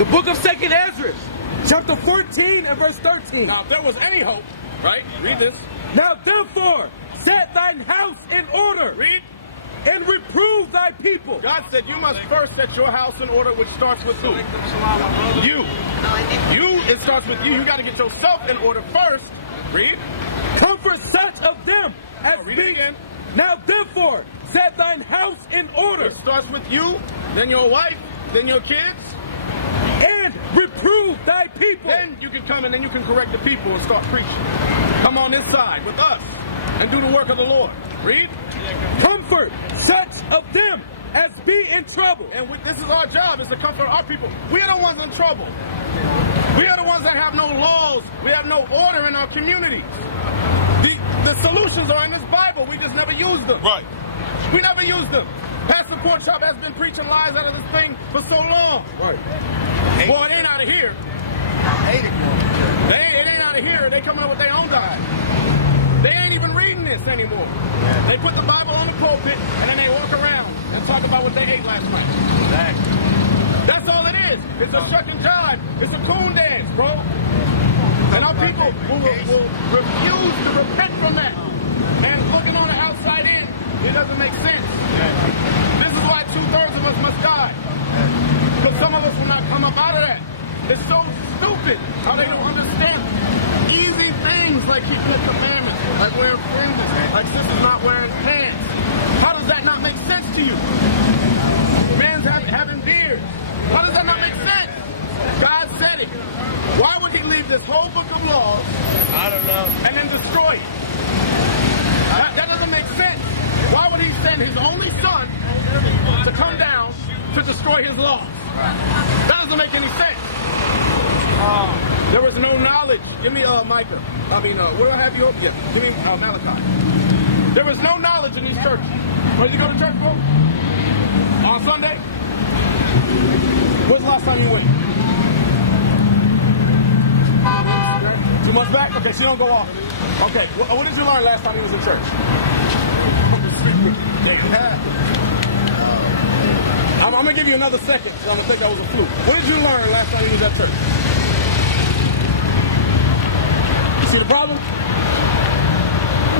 The book of 2nd Ezra, chapter 14 and verse 13. Now, if there was any hope, right? Read this. Now therefore, set thine house in order. Read. And reprove thy people. God said you must first set your house in order, which starts with who? You. It starts with you. You got to get yourself in order first. Read. Comfort such of them as read it again. Now therefore, set thine house in order. It starts with you, then your wife, then your kids. And reprove thy people. Then you can come and then you can correct the people and start preaching. Come on this side with us and do the work of the Lord. Read. Comfort such of them as be in trouble. And this is our job, is to comfort our people. We are the ones in trouble. We are the ones that have no laws. We have no order in our community. The solutions are in this Bible. We just never use them. Right. We never use them. Pastor Porkchop has been preaching lies out of this thing for so long. Right. Boy, it ain't out of here. It ain't out of here. They coming up with their own doctrine. They ain't even reading this anymore. They put the Bible on the pulpit and then they walk around and talk about what they ate last night. Exactly. That's all it is. It's a shuck and jive. It's a coon dance, bro. And our people will refuse to repent from that. And looking on the outside in, it doesn't make sense. This is why 2/3 of us must die. But some of us will not come up out of that. It's so stupid how they don't understand easy things like keeping the commandments, like wearing fringes, like sisters not wearing pants. How does that not make sense to you? Man's having beards. How does that not make sense? God said it. Why would he leave this whole book of laws? I don't know. And then destroy it? That doesn't make sense. Why would he send his only son to come down to destroy his laws? That doesn't make any sense. There was no knowledge. Give me Micah. I mean, what do I have you up? Yeah. Give me Malachi. There was no knowledge in these churches. Where did you go to church for? On Sunday? When's the last time you went? 2 months back? Okay, she don't go off. Okay, what did you learn last time you was in church? I'm going to give you another second, so I'm going to think that was a fluke. What did you learn last time you was at church? You see the problem?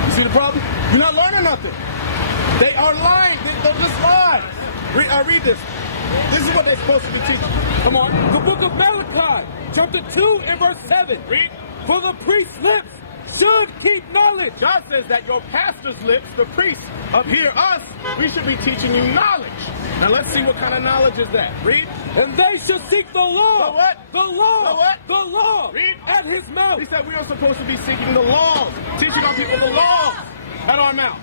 You see the problem? You're not learning nothing. They are lying. They're just lies. Read this. This is what they're supposed to be teaching. Come on. The book of Malachi, chapter 2 and verse 7. Read. For the priest's lips should keep knowledge. God says that your pastor's lips, the priests up here, us, we should be teaching you knowledge. Now let's see what kind of knowledge is that. Read. And they shall seek the law. The what? The law. The what? The law. Read. At his mouth. He said we are supposed to be seeking the laws, teaching our people the laws at our mouth.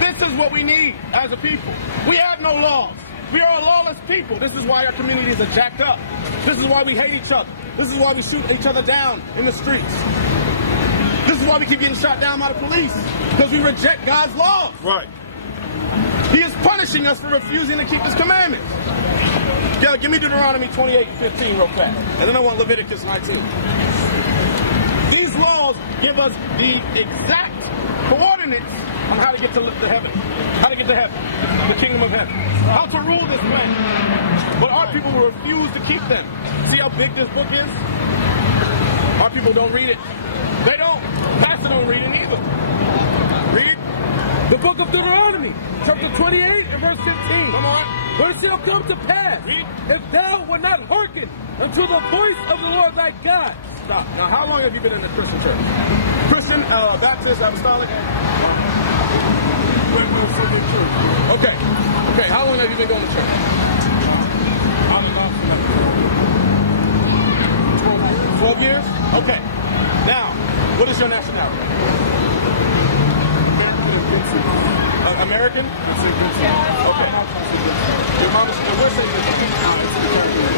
This is what we need as a people. We have no laws. We are a lawless people. This is why our communities are jacked up. This is why we hate each other. This is why we shoot each other down in the streets. This is why we keep getting shot down by the police. Because we reject God's laws. Right. He is punishing us for refusing to keep his commandments. Yeah, give me Deuteronomy 28:15 real fast. And then I want Leviticus 19. These laws give us the exact coordinates on how to get to heaven. How to get to heaven. The kingdom of heaven. How to rule this land. But our people will refuse to keep them. See how big this book is? Our people don't read it. They don't. Pastor don't read it either. Read. The book of Deuteronomy, chapter 28 and verse 15. Come on. But it shall come to pass, Read. if thou wilt not hearken unto the voice of the Lord thy God. Stop. Now, how long have you been in the Christian church? Christian, Baptist, Apostolic? Okay. Okay, how long have you been going to church? 12 years? Okay. Now, what is your nationality? American? Okay. Your mom is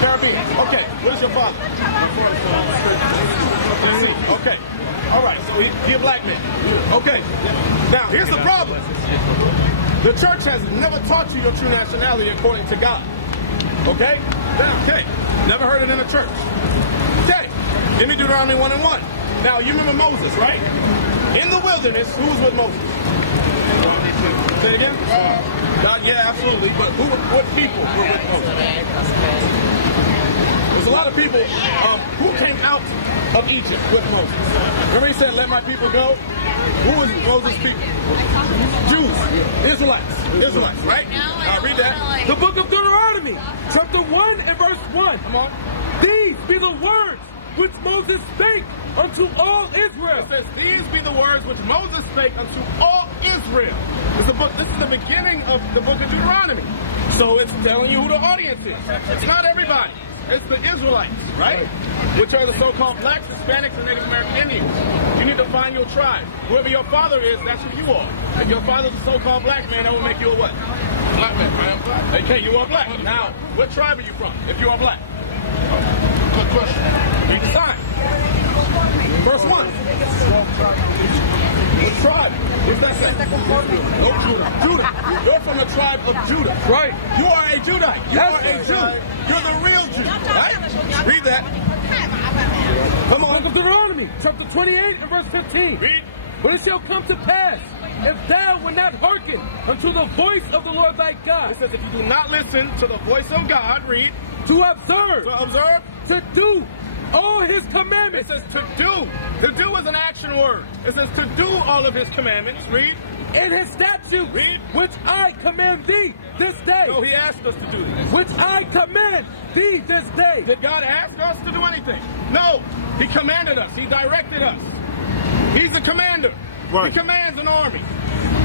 Caribbean. Okay. What is your father? Okay. All right. So he's a black man. Okay. Now, here's the problem. The church has never taught you your true nationality according to God. Okay? Okay. Never heard it in a church. Okay. Give me Deuteronomy 1:1. Now, you remember Moses, right? In the wilderness, who was with Moses? Say it again? God, yeah, absolutely. But what people were with Moses? There's a lot of people who came out of Egypt with Moses. Remember he said, let my people go? Who was Moses' people? Jews, Israelites, right? Read that. The book of Deuteronomy, chapter 1 and verse 1. Come on. These be the words which Moses spake unto all Israel. It says, these be the words which Moses spake unto all Israel. This is the beginning of the book of Deuteronomy. So it's telling you who the audience is. It's not everybody. It's the Israelites, right? Which are the so-called blacks, Hispanics, and Native American Indians. You need to find your tribe. Whoever your father is, that's who you are. If your father's a so-called black man, that will make you a what? Black man, right? Okay, you are black. Now, what tribe are you from if you are black? Good question. Read the sign. Verse 1. What tribe? What's that say? Judah. You're from the tribe of Judah. Right. You are a Judite. You are a Jew. You're the real Jew. Right? Read that. Come on. Book of Deuteronomy, chapter 28 and verse 15. Read. But it shall come to pass, if thou wilt not hearken unto the voice of the Lord thy God, It says if you do not listen to the voice of God, read. to observe, to do all his It commandments. says to do. To do is an action word. It says to do all of his commandments. Read. In his statutes, Read. which I command thee this day. No, he asked us to do this. Which I command thee this day. Did God ask us to do anything? No. He commanded us. He directed us. He's the commander. Right. He commands an army.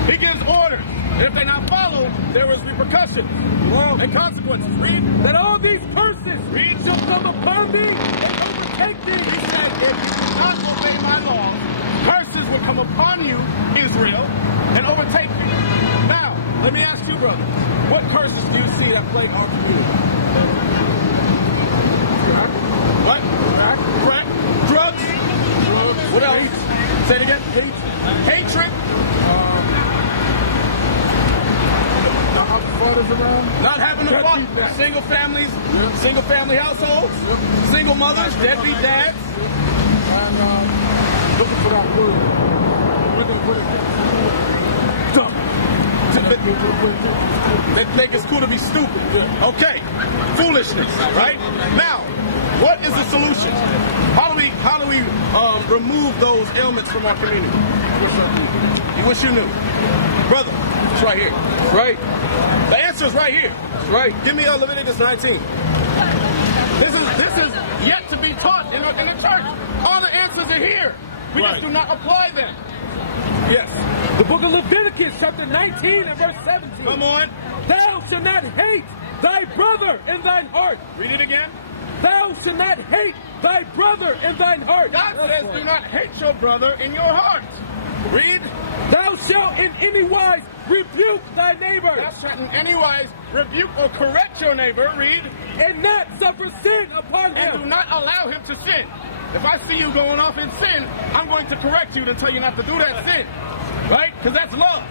He gives orders. And if they not followed, there is repercussions and consequences. Read. That all these curses Read. shall come upon thee and overtake thee. He said, if you do not obey my law, curses will come upon you, Israel, and overtake you. Now, let me ask you, brother, what curses do you see that plague our community? What? Crack. Drugs. What else? Say it again. Hatred. Not having a fun. Single families, single family households, single mothers, deadbeat dads. Looking for that word. Looking for They think it's cool to be stupid. Okay. Foolishness, right? Now, what is the solution? How do we remove those ailments from our community? You wish you knew. Brother, it's right here. Right. The answer is right here. Right. Give me Leviticus 19. This is yet to be taught in the church. All the answers are here. We just do not apply them. Yes. The book of Leviticus, chapter 19 and verse 17. Come on. Thou shalt not hate thy brother in thine heart. Read it again. Thou shalt not hate thy brother in thine heart. God says do not hate your brother in your heart. Read. Thou shalt in any wise rebuke thy neighbor. Thou shalt in any wise rebuke or correct your neighbor. Read. And not suffer sin upon And do him. not allow him to sin. If I see you going off in sin, I'm going to correct you to tell you not to do that sin. Right? Because that's love.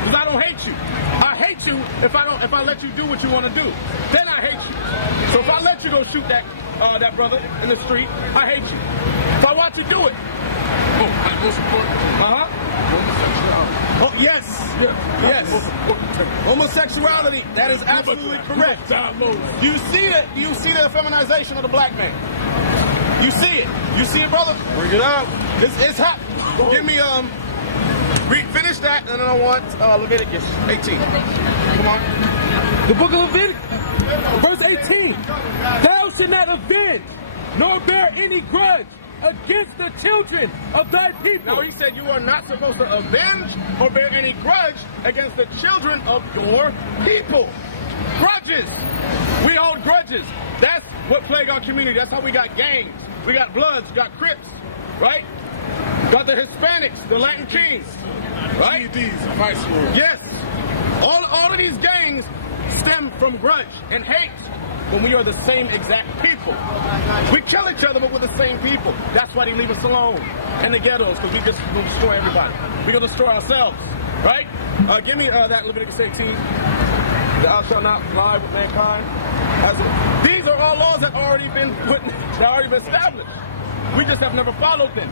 Because I don't hate you. I hate you if I let you do what you want to do. Then I hate you. So if I let you go shoot that brother in the street, I hate you. If I watch you do it. Oh, yes. Yes. Homosexuality. That is absolutely correct. You see it. You see the effeminization of the black man. You see it. You see it, brother? Bring it out. It's happening. Give me finish that, and then I want Leviticus 18. Come on. The book of Leviticus, verse 18. Thou shalt not avenge, nor bear any grudge against the children of thy people. Now he said you are not supposed to avenge or bear any grudge against the children of your people. Grudges. We hold grudges. That's what plague our community. That's how we got gangs. We got Bloods, we got Crips, right? Got the Hispanics, the Latin Kings, right? Yes. All of these gangs stem from grudge and hate when we are the same exact people. We kill each other, but we're the same people. That's why they leave us alone in the ghettos, because we'll destroy everybody. We're going to destroy ourselves, right? Give me that Leviticus 18. Thou shalt not lie with mankind. These are all laws that already been established. We just have never followed them.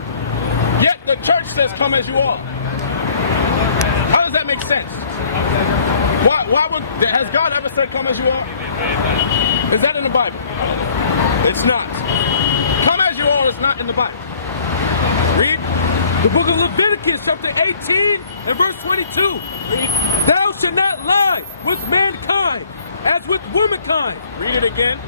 Yet the church says, come as you are. How does that make sense? Has God ever said, come as you are? Is that in the Bible? It's not. Come as you are is not in the Bible. Read. The book of Leviticus, chapter 18 and verse 22. Read. Thou shalt not lie with mankind as with womankind. Read it again.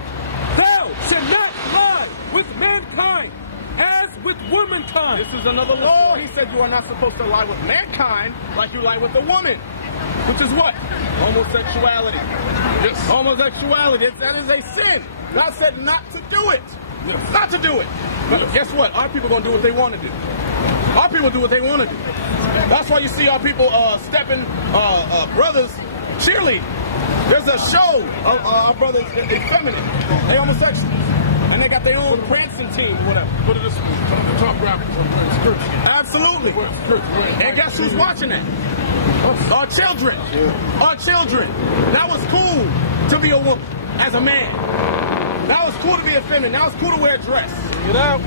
Thou shalt not lie with mankind as with womankind. This is another law. He said you are not supposed to lie with mankind like you lie with a woman. Which is what? Homosexuality. Yes. Homosexuality. That is a sin. God said not to do it. Yes. Not to do it. But guess what? Our people are going to do what they want to do. Our people do what they want to do. That's why you see our people stepping brothers cheerleading. There's a show of our brothers effeminate. They homosexuals. And they got their own prancing team or whatever. What are the top rappers? Absolutely. And guess who's watching that? Our children. Our children. That was cool to be a woman as a man. That was cool to be effeminate. Now it's cool to wear a dress. Get out.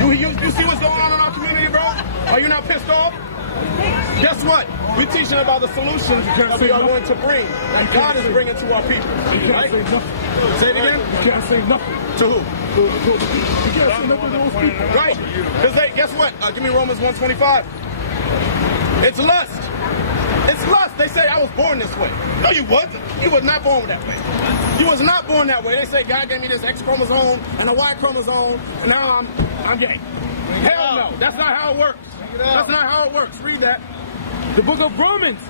You see what's going on in our community, bro? Are you not pissed off? Guess what? We're teaching about the solutions that we are going to bring, that God is bringing to our people. Right? Say it again? You can't say nothing. To who? You can't say nothing to those people. Right. Because guess what? Give me Romans 1:25. It's lust. It's lust. They say, I was born this way. No, you wasn't. You was not born that way. You was not born that way. They say God gave me this X chromosome and a Y chromosome, and now I'm gay. Hell no. That's not how it works. That's not how it works. Read that. The book of Romans,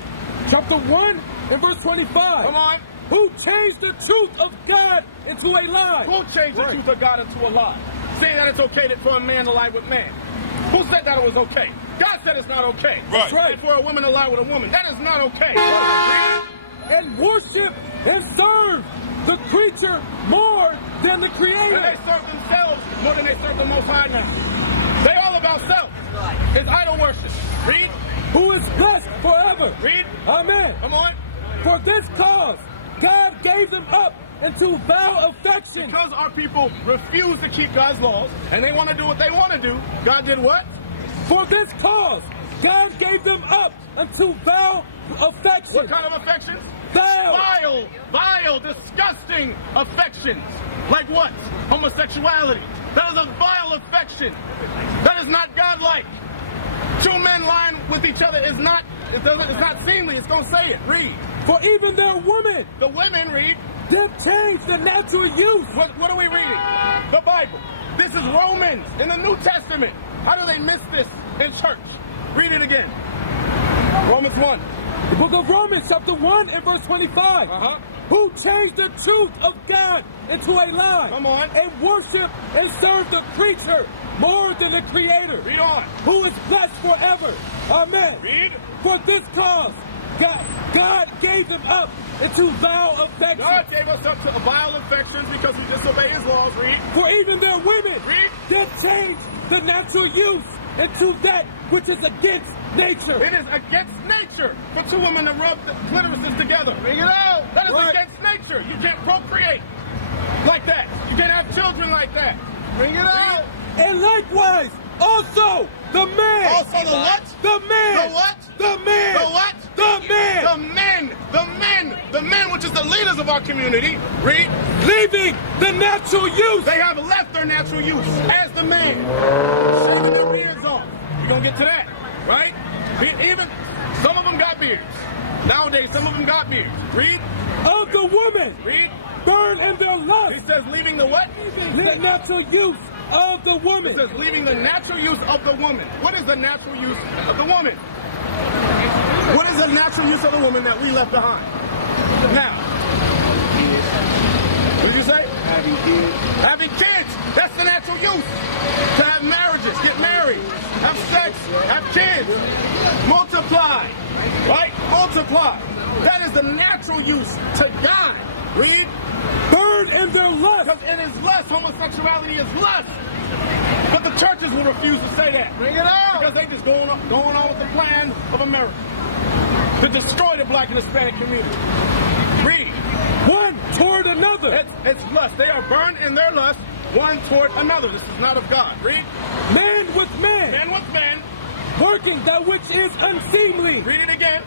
chapter 1 and verse 25. Come on. Who changed the truth of God into a lie? Who changed the truth of God into a lie? Saying that it's okay for a man to lie with man. Who said that it was okay? God said it's not okay. Right. And for a woman to lie with a woman, that is not okay. And worship and serve the creature more than the creator. And they serve themselves more than they serve the Most High now. They all about self. It's idol worship. Read. Who is blessed forever. Read. Amen. Come on. For this cause, God gave them up into vile affection. Because our people refuse to keep God's laws and they want to do what they want to do, God did what? For this cause, God gave them up unto vile affection. What kind of affections? Vile, disgusting affections. Like what? Homosexuality. That is a vile affection. That is not godlike. Two men lying with each other is not, it's not seemly. It's going to say it. Read. For even their women, the women, read, did change the natural use. What are we reading? The Bible. This is Romans in the New Testament. How do they miss this in church? Read it again. Romans 1. The book of Romans, chapter 1 and verse 25. Who changed the truth of God into a lie. Come on. And worship and serve the creature more than the creator. Read on. Who is blessed forever. Amen. Read. For this cause, God gave them up into vile affections. God gave us up to vile affections because we disobey his laws. Read. For even their women Read. did change the natural use into that which is against nature. It is against nature for two women to rub the clitorises together. Bring it out. That is against nature. You can't procreate like that. You can't have children like that. Bring it out. And likewise, also the man. Also the what? The man. The what? The man. The what? The man. The men. The men. The men, which is the leaders of our community. Read. Leaving the natural use. They have left their natural use as the man. Shaving their beards off. You're going to get to that, right? Even some of them got beards. Nowadays, some of them got beards. Read. Of the woman. Read. Burn in their lust. He says leaving the what? The natural use of the woman. It says leaving the natural use of the woman. What is the natural use of the woman? What is the natural use of the woman that we left behind? Now, what did you say? Having kids. Having kids. That's the natural use. To have marriages, get married, have sex, have kids, multiply, right? Multiply. That is the natural use to God. Read. Burn in their lust. Because it is lust. Homosexuality is lust. But the churches will refuse to say that. Bring it out. Because they just going on with the plan of America to destroy the black and Hispanic community. Read. One toward another. It's lust. They are burned in their lust, one toward another. This is not of God. Read. Man with man. Man with man. Working that which is unseemly. Read it again.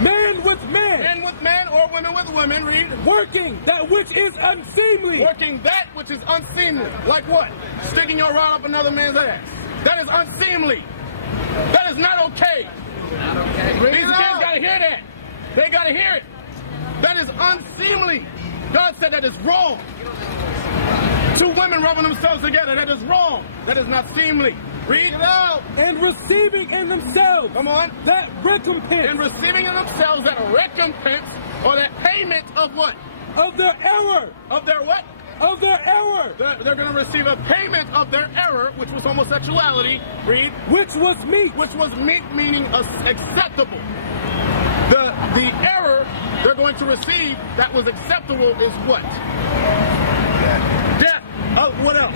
Man with man. Man with man or women with women, read. Working that which is unseemly. Working that which is unseemly. Like what? Sticking your rod up another man's ass. That is unseemly. That is not okay. Not okay. These kids gotta hear that. They gotta hear it. That is unseemly. God said that is wrong. Two women rubbing themselves together, that is wrong. That is not seemly. Read it out. And receiving in themselves. Come on. That recompense. And receiving in themselves that recompense or that payment of what? Of their error. Of their what? Of their error. They're going to receive a payment of their error, which was homosexuality. Read. Which was meat. Which was meat, meaning acceptable. The error they're going to receive that was acceptable is what? Death. What else?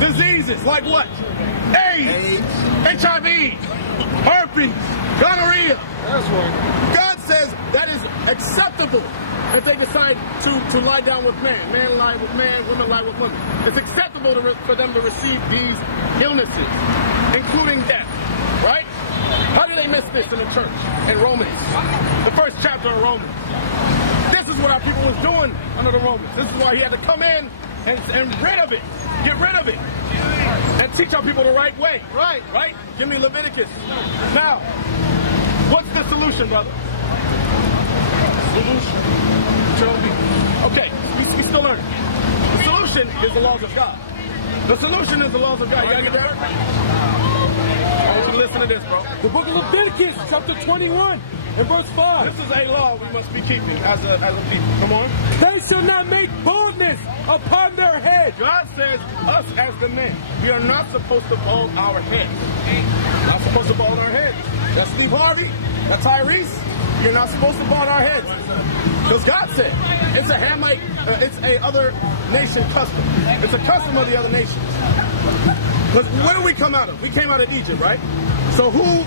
Diseases. Like what? AIDS. HIV. Herpes. Gonorrhea. That's right. God says that is acceptable if they decide to lie down with man. Man lie with man, women lie with women. It's acceptable for them to receive these illnesses, including death. Right? How do they miss this in the church? In Romans. The first chapter of Romans. This is what our people was doing under the Romans. This is why he had to come in and rid of it. Get rid of it. And teach our people the right way. Right. Right? Give me Leviticus. Now, what's the solution, brother? Solution. Okay, we still learning. The solution is the laws of God. The solution is the laws of God. You gotta get that? I want you to listen to this, bro. The book of Leviticus, chapter 21, and verse 5. This is a law we must be keeping as a people. Come on. They shall not make baldness upon their head. God says, us as the men, we are not supposed to bald our heads. Not supposed to bald our heads. That's Steve Harvey. That's Tyrese. You're not supposed to bald our heads. Because God said, it's a Hamite, it's a other nation custom. It's a custom of the other nations. Because where did we come out of? We came out of Egypt, right? So who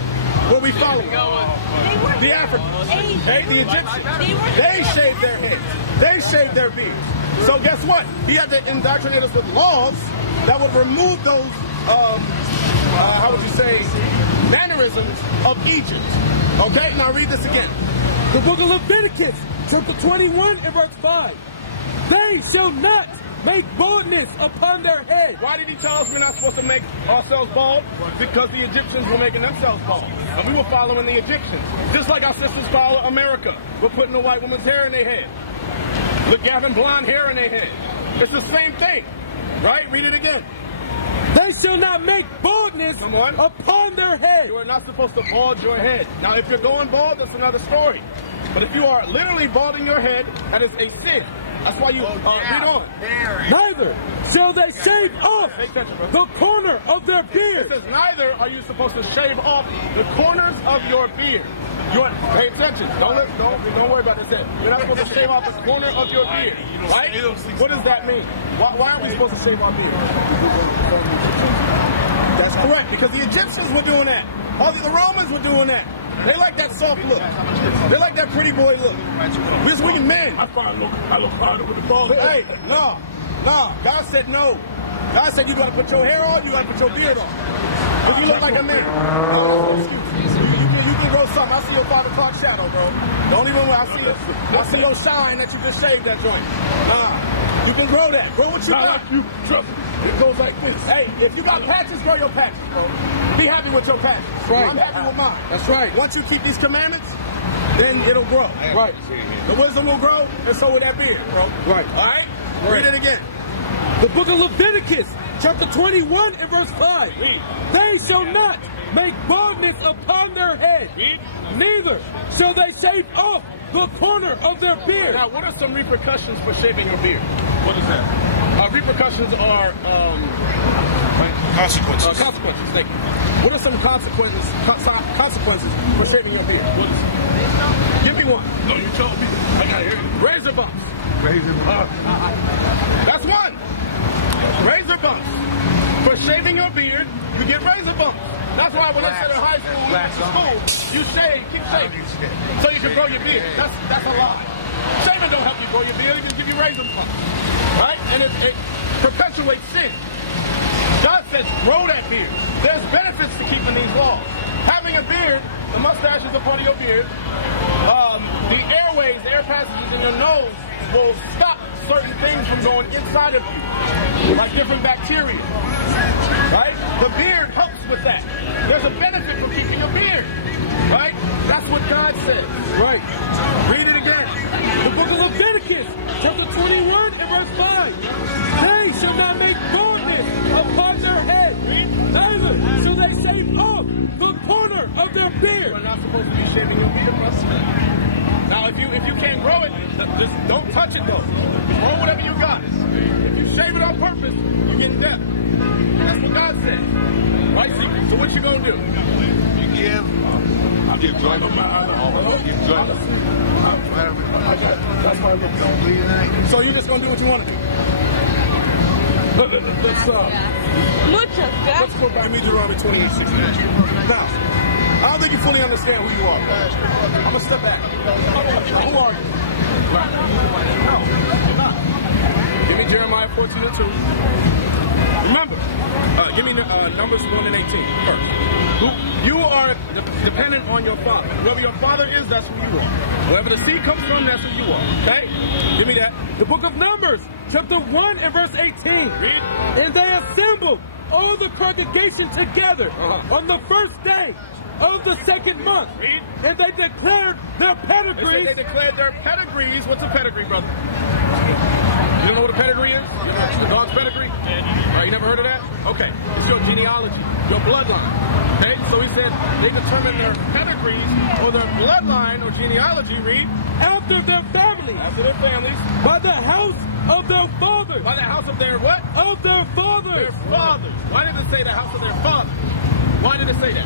were we following? The Africans. Hey, the Egyptians. They shaved their heads. They shaved their beards. So guess what? He had to indoctrinate us with laws that would remove those, how would you say, mannerisms of Egypt. Okay, now read this again. The book of Leviticus, chapter 21, and verse 5. They shall not make baldness upon their head. Why did he tell us we're not supposed to make ourselves bald? Because the Egyptians were making themselves bald. And we were following the Egyptians. Just like our sisters follow America. We're putting a white woman's hair in their head. Look, having blonde hair in their head. It's the same thing. Right? Read it again. They shall not make baldness upon their head. You are not supposed to bald your head. Now, if you're going bald, that's another story. But if you are literally balding your head, that is a sin. That's why you read on. Neither shall they shave off the corner of their beard. It says, neither are you supposed to shave off the corners of your beard. Pay attention. Don't worry about this. You're not supposed to shave off the corner of your beard. Right? What does that mean? Why aren't we supposed to shave our beard? That's correct, because the Egyptians were doing that. All the Romans were doing that. They like that soft look. They like that pretty boy look. We men. I look harder with the bald head. Hey, no. God said no. God said you gotta put your hair on, you gotta put your beard on. Because you look like a man. You can grow something. I see your 5 o'clock shadow, bro. The only one where I see your shine that you just shaved that joint. You can grow that. Grow what you got. Trust me. It goes like this. Hey, if you got patches, grow your patches, bro. Be happy with your patches. That's right. I'm happy with mine. That's right. Once you keep these commandments, then it'll grow. Right. The wisdom will grow, and so will that beard, bro. Right. All right? Read it again. The book of Leviticus, chapter 21, and verse 5. Read. They shall not make baldness upon their head. Read. Neither shall they shave off the corner of their beard. Now, what are some repercussions for shaving your beard? What is that? Repercussions are consequences. Consequences. Thank you. What are some consequences for shaving your beard? What is it? Give me one. No, you told me. I gotta hear you. Razor bumps. That's one. Razor bumps. For shaving your beard, you get razor bumps. That's why when I said in high school, when you went to school, you keep shaving, so you can grow your beard. That's a lie. Shaving don't help you grow your beard, it just give you razor bumps. Right? And it perpetuates sin. God says, grow that beard. There's benefits to keeping these laws. Having a beard, the mustache is a part of your beard. your nose will stop certain things from going inside of you, like different bacteria. Right? The beard helps with that. There's a benefit from keeping a beard. Right? That's what God says. Right. Read it again. The book of Leviticus, chapter 21 and verse 5. They shall not make baldness upon their head, neither shall they shave off the corner of their beard. You're not supposed to be shaving your beard, now, if you can't grow it, just don't touch it though. Grow whatever you got. If you shave it on purpose, you get death. That's what God said. Right? So what you gonna do? You give. I'll give joy. I'll give joy. So you're just gonna do what you want to do. Let's go back. Give me Deuteronomy 28:6. Now, I don't think you fully understand who you are. I'm gonna step back. Who are you? Give me Jeremiah 14:2. Remember, give me Numbers 1 and 18 first. You are dependent on your father. Whoever your father is, that's who you are. Wherever the seed comes from, that's who you are. Okay? Give me that. The book of Numbers, chapter 1 and verse 18. Read. And they assembled all the congregation together on the first day of the second month. Read. And they declared their pedigrees. They declared their pedigrees. What's a pedigree, brother? You don't know what a pedigree is? You know the dog's pedigree? You never heard of that? Okay. It's your genealogy, your bloodline. Okay? So he said they determined their pedigrees or their bloodline or genealogy, read, After their families. after their families, By the house of their fathers. by the house of their what? Of their Their fathers. fathers. Why did it say the house of their fathers? Why did it say that?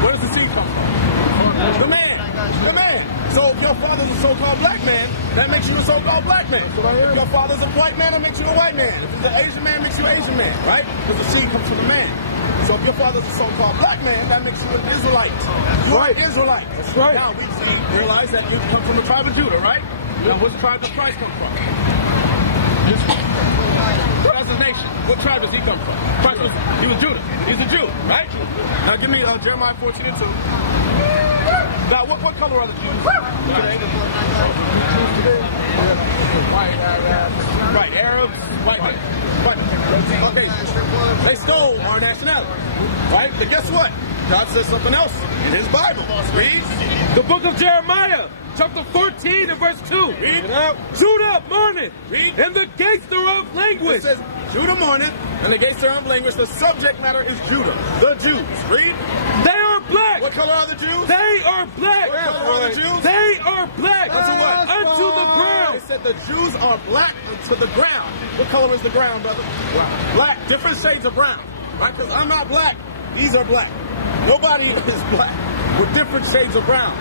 Where does the seed come from? The man. The man. So if your father's a so-called black man, that makes you a so-called black man. If your father's a white man, that makes you a white man. If he's an Asian man, makes you an Asian man, right? Because the seed comes from the man. So if your father's a so-called black man, that makes you an Israelite. You're an Israelite. That's right. Now we realize that you come from the tribe of Judah, right? Now which tribe does Christ come from? That's his nation. What tribe does he come from? He was Judah. He's a Jew, right? Now give me Jeremiah 14:2. Now what color are the Jews? Right, Arabs, white men. Okay, they stole our nationality, right? But guess what? God says something else in his Bible. Read. The book of Jeremiah, chapter 14 and verse 2. Read. Judah mourneth, Read. and the gates thereof It languish. says Judah mourneth, and the gates thereof languish. The subject matter is Judah, the Jews. Read. They are black. What color are the Jews? They are black. What color are the Jews? They are black. Unto what? Unto the ground. It said the Jews are black unto the ground. What color is the ground, brother? Black. Different shades of brown. Right? Because I'm not black. These are black. Nobody is black. With different shades of brown.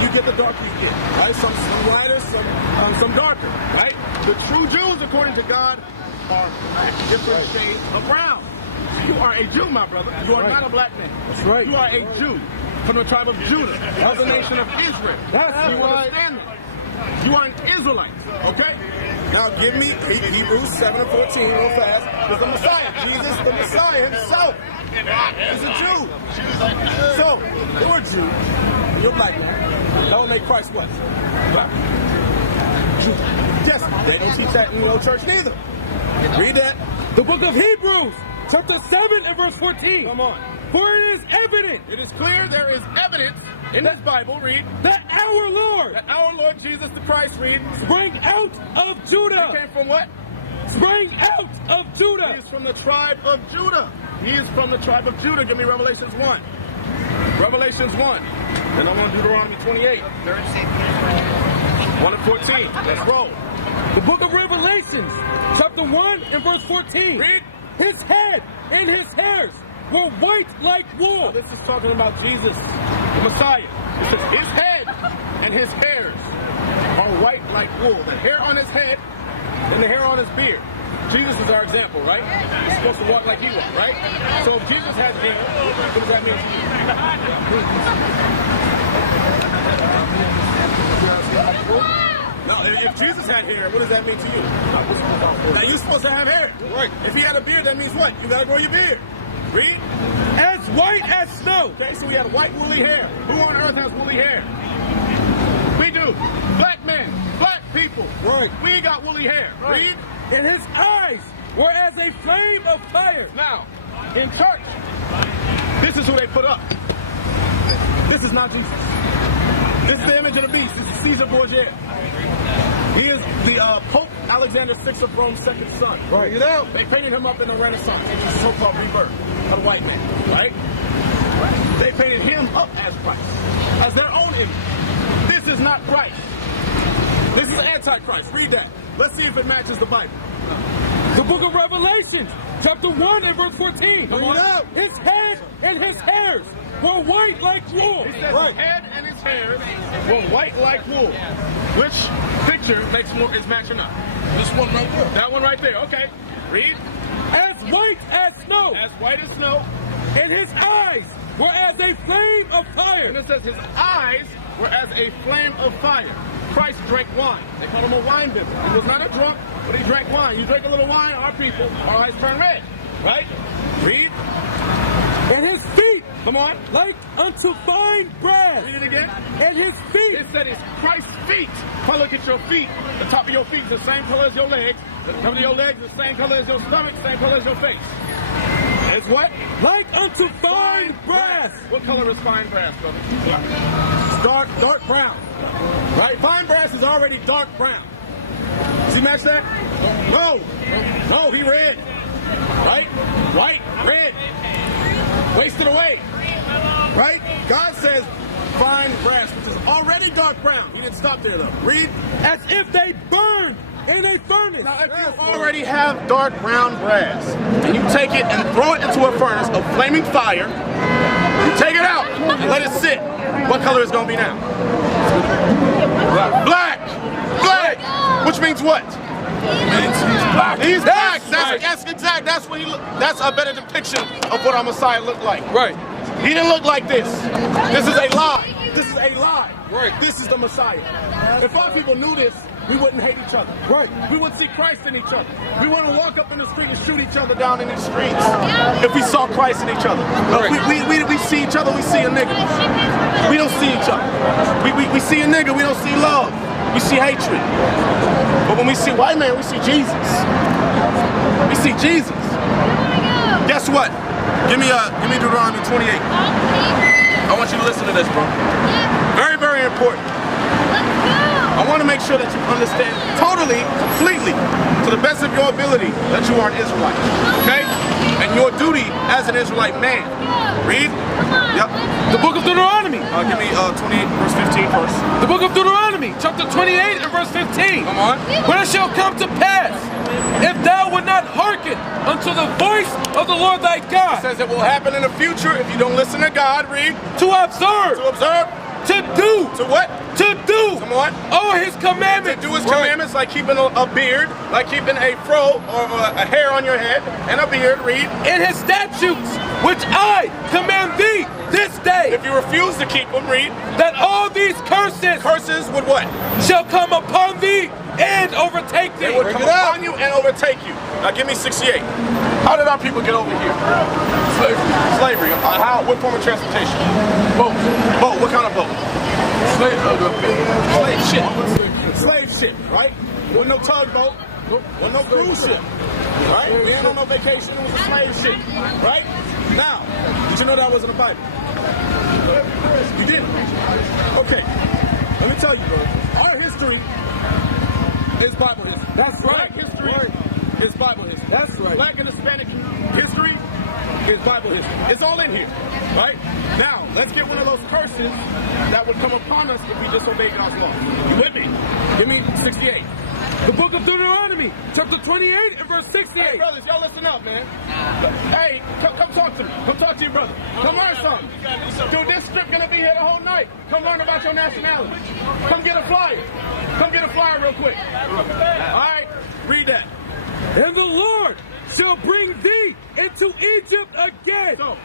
You get the darker you get. Right? Some lighter, some darker. Right? The true Jews, according to God, are black. Different shades of brown. You are a Jew, my brother. You are not a black man. That's right. You are a Jew from the tribe of Judah, of the nation of Israel. That's You right. understand that? You are an Israelite, okay? Now give me Hebrews 7 and 14 real fast. There's the Messiah. Jesus, the Messiah himself. He's a Jew. So, you're a Jew. You're a black man. That will make Christ what? Black. Jew. Yes, they don't teach that in church neither. Read that. The book of Hebrews, chapter 7 and verse 14. Come on. For it is evident It is clear there is evidence in this Bible, read, that our Lord that our Lord Jesus the Christ, read, sprang out of he Judah. came from what? Sprang out of He Judah. is from the tribe of Judah. He is from the tribe of Judah. Give me Revelations 1. Revelations 1. And I'm on Deuteronomy 28. 1 and 14. Let's roll. The book of Revelations, chapter 1 and verse 14. Read. His head and his hairs were white like wool. Now, this is talking about Jesus, the Messiah. It says his head and his hairs are white like wool. The hair on his head and the hair on his beard. Jesus is our example, right? He's supposed to walk like he walked, right? So if Jesus has hair, what does that mean to you? Now, if Jesus had hair, what does that mean to you? Now, you're supposed to have hair. Right. If he had a beard, that means what? You gotta grow your beard. Read. As white as snow. Okay, so we had white woolly hair. Who on earth has woolly hair? We do. Black men. Right. We ain't got woolly hair. Read. And his eyes were as a flame of fire. Now, in church, this is who they put up. This is not Jesus. This is the image of the beast. This is Caesar Borgia. He is the Pope Alexander VI of Rome's second son. Right. You know? They painted him up in the Renaissance, which is so-called rebirth of the white man, right? They painted him up as Christ, as their own image. This is not Christ. This is Antichrist. Read that. Let's see if it matches the Bible. The book of Revelation, chapter 1 and verse 14. Come on. His head and his hairs were white like wool. He says his head and his hairs were white like wool. Which picture is matching up? This one right there. That one right there. Okay. Read. As white as snow. As white as snow. And his eyes were as a flame of fire. And it says his eyes were as a flame of fire. Christ drank wine. They called him a wine bibber. He was not a drunk, but he drank wine. You drink a little wine, our people, our eyes turn red. Right? Read. And his feet, Come on. like unto fine brass. Read it again. And his feet, It said it's Christ's feet. If I look at your feet, the top of your feet is the same color as your legs. The top of your legs is the same color as your stomach, same color as your face. It's what? like unto fine brass. What color is fine brass, brother? It's dark brown. Right? Fine brass is already dark brown. Does he match that? No, he red. Right? White, red. Wasted away. Right? God says fine brass, which is already dark brown. He didn't stop there though. Read. As if they burned in a furnace. Now, if you already have dark brown brass, and you take it and throw it into a furnace of flaming fire, you take it out and let it sit, what color is it going to be now? Black! Black! Which means what? He's black. He's black! That's exact. That's a better depiction of what our Messiah looked like. Right. He didn't look like this. This is a lie. This is a lie. Right. This is the Messiah. If our people knew this, we wouldn't hate each other. Right. We would see Christ in each other. We wouldn't walk up in the street and shoot each other down in these streets if we saw Christ in each other. Right. We see each other, we see a nigga. We don't see each other. We see a nigga, we don't see love. We see hatred. But when we see white man, we see Jesus. We see Jesus. Guess what? Give me Deuteronomy 28. I want you to listen to this, bro. Very, very important. I want to make sure that you understand totally, completely, to the best of your ability, that you are an Israelite. Okay? And your duty as an Israelite man. Read. Yep. The book of Deuteronomy. Give me 28 verse 15 first. The book of Deuteronomy, chapter 28 and verse 15. Come on. When it shall come to pass, if thou would not hearken unto the voice of the Lord thy It God, says it will happen in the future if you don't listen to God. Read. to observe, to do, To what? to do Come on. all his To commandments. do his commandments, like keeping a beard, like keeping a fro or a hair on your head and a beard. Read. In his statutes, which I command thee this day, If you refuse to keep them, read. that all these curses Curses would what? shall come upon thee and overtake thee. They would come upon you and overtake you. Now give me 68. How did our people get over here? Slavery. How? What form of transportation? Boat. Boat. What kind of boat? Slave ship. Slave ship, right? With no tugboat. With no cruise ship. Right? We ain't on no vacation. It was a slave ship. Right? Now, did you know that wasn't a Bible? You didn't? Okay. Let me tell you, bro. Our history is Bible history. That's right. Black history is Bible history. That's right. Black and Hispanic history is Bible history. It's all in here, right? Now, let's get one of those curses that would come upon us if we disobey God's law. You with me? Give me 68. The book of Deuteronomy, chapter 28 and verse 68. Hey, brothers, y'all listen up, man. Hey, come talk to me. Come talk to your brother. Come learn something. Dude, this strip gonna be here the whole night. Come learn about your nationality. Come get a flyer. Come get a flyer real quick. All right, read that. And the Lord shall bring thee into Egypt again. So,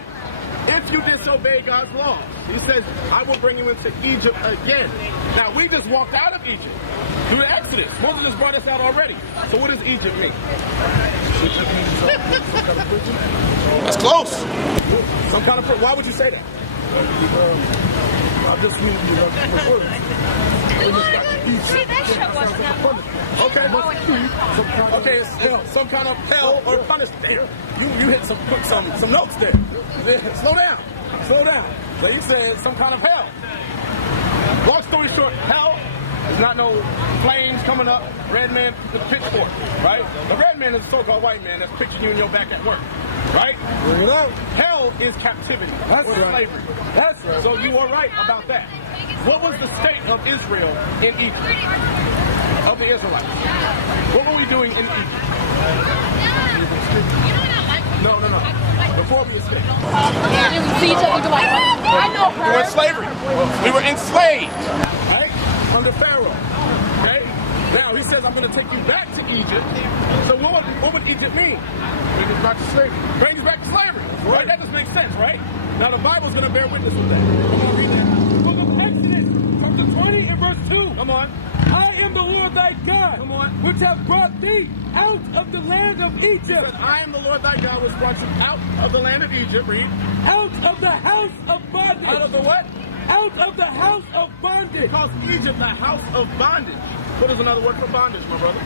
if you disobey God's law, he says, I will bring you into Egypt again. Now, we just walked out of Egypt through the Exodus. Moses just brought us out already. So what does Egypt mean? That's close. Some kind of, why would you say that? I just mean, Okay. Okay, it's some kind of hell or punishment. Damn. You hit some notes there. Yeah, slow down. Slow down. So you said some kind of hell. Long story short, hell is not no flames coming up, red man with a pitchfork, right? The red man is a so-called white man that's picturing you in your back at work, right? Bring it up. Hell is captivity. That's or right. slavery. That's right. So you are right about that. What was the state of Israel in Egypt? Of the Israelites? What were we doing in Egypt? No. Before we escaped. I know We were in slavery. We were enslaved. Right? Under Pharaoh. Okay? Now he says, I'm going to take you back to Egypt. So what would Egypt mean? Bring us back to slavery. Bring us back to slavery. Right? That just makes sense, right? Now the Bible's going to bear witness with that. Come on, read that. The book of Exodus, chapter 20 and verse 2. Come on. I am the Lord thy God, Come on. which have brought thee out of the land of Egypt, But I am the Lord thy God, which brought you out of the land of Egypt. Read. out of the house of bondage. Out of the what? Out of the house of bondage. Calls Egypt the house of bondage. What is another word for bondage, my brother?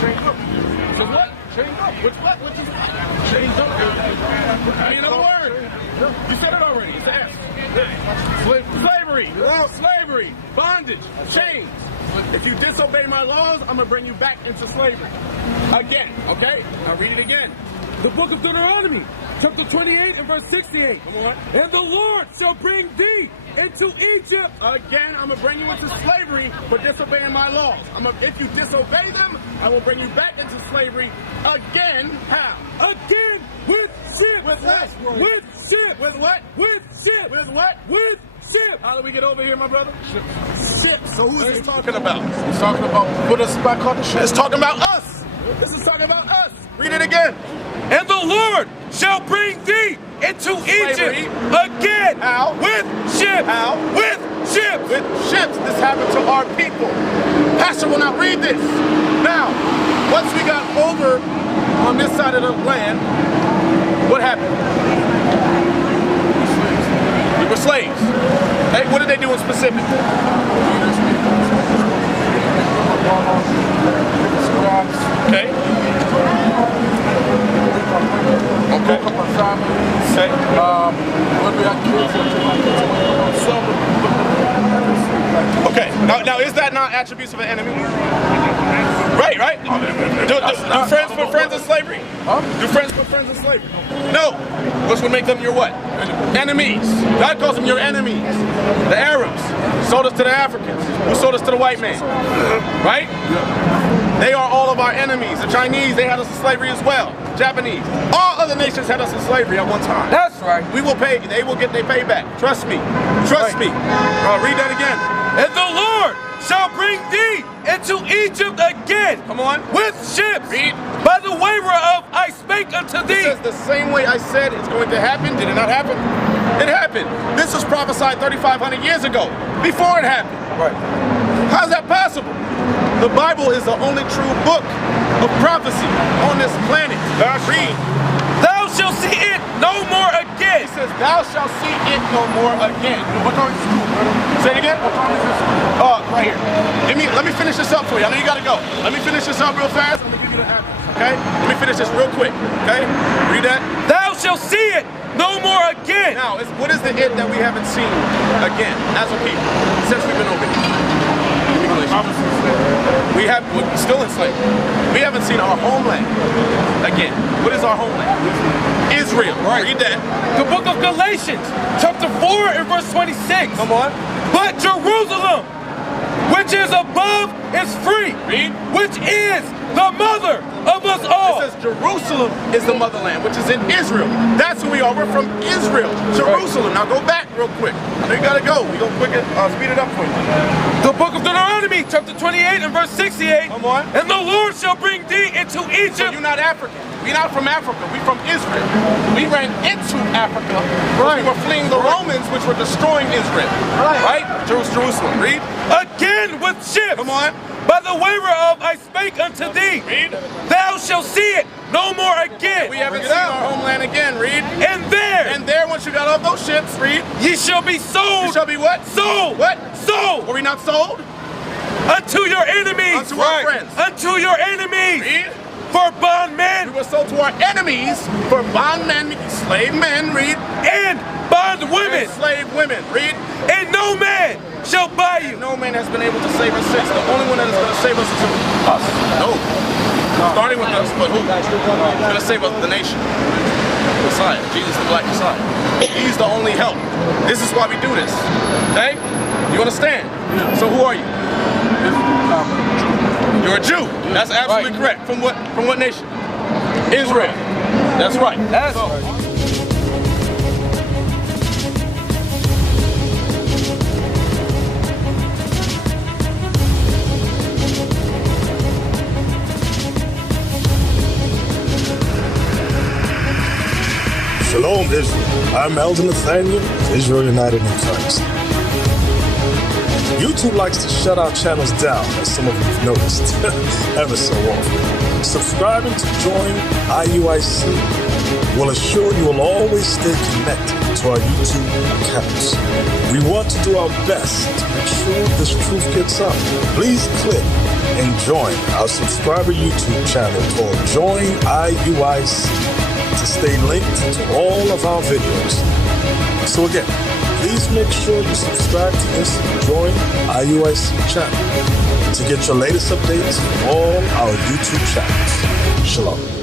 Chained up. Says what? Chained up. Which is what? Chained up. I mean, another word. You said it already. It's an S. Slavery. Slavery. Bondage. Chains. If you disobey my laws, I'm going to bring you back into slavery. Again. Okay? Now read it again. The book of Deuteronomy, chapter 28 and verse 68. Come on. And the Lord shall bring thee into Egypt. Again, I'm going to bring you into slavery for disobeying my laws. If you disobey them, I will bring you back into slavery again. How? Again with ships. With what? With ships. With what? With ships. With what? With ships. How do we get over here, my brother? Ships. So who's this talking about? He's talking about put us back on the ship. It's talking about us. This is talking about us. Read it again. And the Lord shall bring thee into Egypt again. How? With ships. How? With ships. With ships. This happened to our people. Pastor will not read this. Now, once we got over on this side of the land, what happened? We were slaves. Hey, what did they do in specific? Okay. Okay. Okay. Now is that not attributes of an enemy? Right. Do friends put friends in slavery? Do friends put friends in slavery? No. Which would make them your what? Enemies. God calls them your enemies. The Arabs sold us to the Africans, who sold us to the white man. Right? They are all of our enemies. The Chinese, they had us in slavery as well. Japanese. All other nations had us in slavery at one time. That's right. We will pay. They will get their payback. Trust me. Trust me. Read that again. And the Lord shall bring thee into Egypt again. Come on. With ships. Read. By the way whereof I spake unto It thee. says the same way I said it's going to happen. Did it not happen? It happened. This was prophesied 3,500 years ago. Before it happened. Right. How's that possible? The Bible is the only true book of prophecy on this planet. Read. Thou shalt see it no more again. It says, thou shalt see it no more again. What time is school, brother? Say it again? What time is school? Right here. Let me finish this up for you. I know you gotta go. Let me finish this up real fast. Let me give you the address, okay? Let me finish this real quick, okay? Read that. Thou shalt see it no more again. Now, what is the it that we haven't seen again as a people since we've been over here? We're still enslaved. We haven't seen our homeland again. What is our homeland? Israel. Right. Read that. The book of Galatians, chapter 4 and verse 26. Come on. But Jerusalem, which is above, is free. Read. Which is the mother of us all. It says Jerusalem is the motherland, which is in Israel. That's who we are. We're from Israel. Jerusalem. Now go back real quick. I know you gotta go. We gonna speed it up for you. The book of Deuteronomy, chapter 28 and verse 68. Come on. And the Lord shall bring thee into Egypt. So you're not African. We're not from Africa. We're from Israel. We ran into Africa. Right. We were fleeing the Romans, which were destroying Israel. Right? Jerusalem. Read. Again with ships. Come on. By the way whereof I spake unto thee. Read. Thou shalt see it no more again. We haven't seen our homeland again. Read. And there, once you got off those ships, read. ye shall be sold. You shall be what? Sold. What? Sold. Were we not sold? unto your enemies. Unto our friends. Unto your enemies. Read. For bondmen. We were sold to our enemies for bondmen, slave men, read. And bondwomen. And slave women, read. And no man shall buy you. No man has been able to save us since. The only one that is going to save us is us. No. Starting with us, but who? He's going to save us, the nation. Messiah. Jesus the Black Messiah. He's the only help. This is why we do this. Okay? You understand? So who are you? You're a Jew. That's absolutely correct. From what nation? Israel. That's right. That's Shalom, Israel. I'm Elder Nathaniel, Israel United in Christ. YouTube likes to shut our channels down, as some of you have noticed, ever so often. Subscribing to join IUIC will assure you will always stay connected to our YouTube accounts. We want to do our best to make sure this truth gets out. Please click and join our subscriber YouTube channel called Join IUIC to stay linked to all of our videos. So again, please make sure you subscribe to this Join IUIC channel to get your latest updates from all our YouTube channels. Shalom.